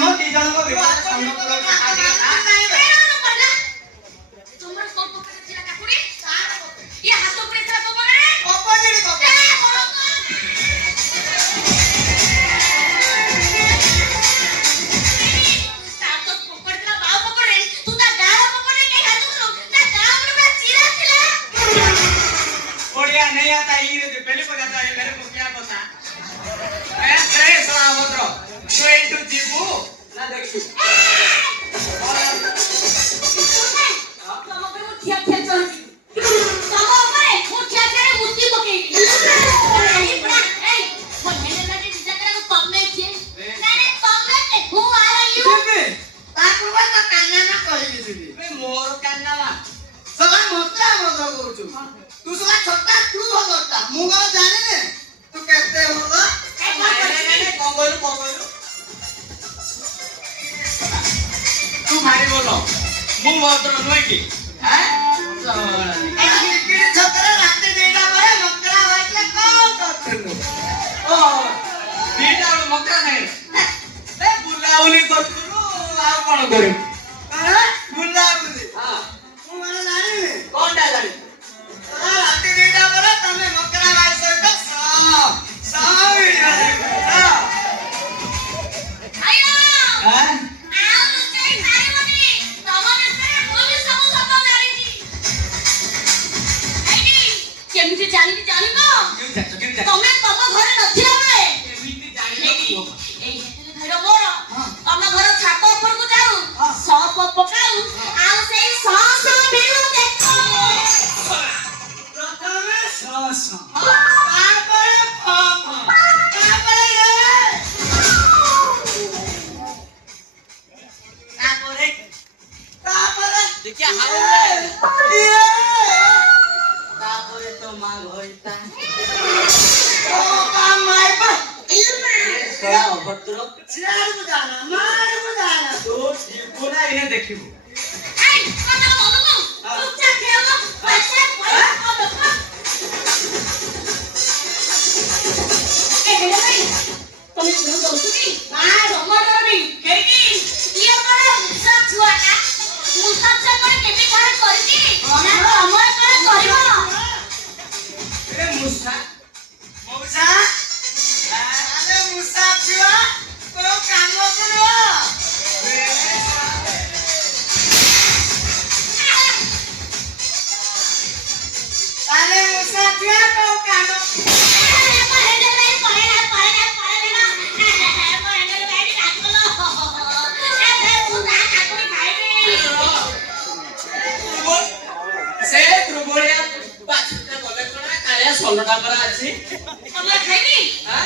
ଆମ ଦି ଜଣଙ୍କ ଭିତରେ ସମ୍ପର୍କ তোমার কত করে ছিল কাকুড়ি তার কত ইয়া হাত উপরে ছিল কবরে অপোজিট কত তা তো পকড় দিলা বাও পকড়ে তু তা গাল পকড়ে কে হাত উপরে তা গাল উপরে চিরা ছিল ओडिया नहीं आता ये पहले को जाता है मेरे को क्या पता मैं करे सला मत तो इनटू जीबू ना देखू मोर कान्नावा सला मोटा मत कहू तू सला छोटा तू होता मुगा जाने ने तू कहते होगा नहीं कोंगोलू तू भारी बोलो मु मोटर नोई की हैं टिकट छतरा रात देडा बरे मकरा वाइले कौन करथनु ओ देडा मकरा नहीं ए बुलाउली करथनु आ कोन करू हां बुलाउली हां मु माने जाने ने कोनटा जाने रात देडा बरे तमे मकरा वाइ सहित सावी हां आयो हां केमिति जानि जानिबो तमे तम घरे नथिला बे केमिति जानिबो एई हेतले धैर मोर तम घर छात ऊपर को जाऊ सप पकाऊ आ सेई सस भेलु देखो प्रथमे सस तापरे पाप तापरे देखिए हाउ तापरे तो मांग होइता ओ काम माय पर सला भद्र चार बुझाना मार बुझाना तो जीवना इने देखिबो ए कना बोलबो चुपचाप खेलो पैसे पैसा देखो ए हेले भाई तमे सुनो दोस्तुकी ना रमडर नहीं केकी ये बड़ा मुसा छुआटा मुसा से पर केबे करे करकी ना अमर करे करबो ए मुसा मौसा अरे मुसा छुआ तो काम करो अरे मुसा छुआ तो काम से त्रिभुवनिया पाछे बोले कोना काया 16 टाका अछि हमरा खाइबी हां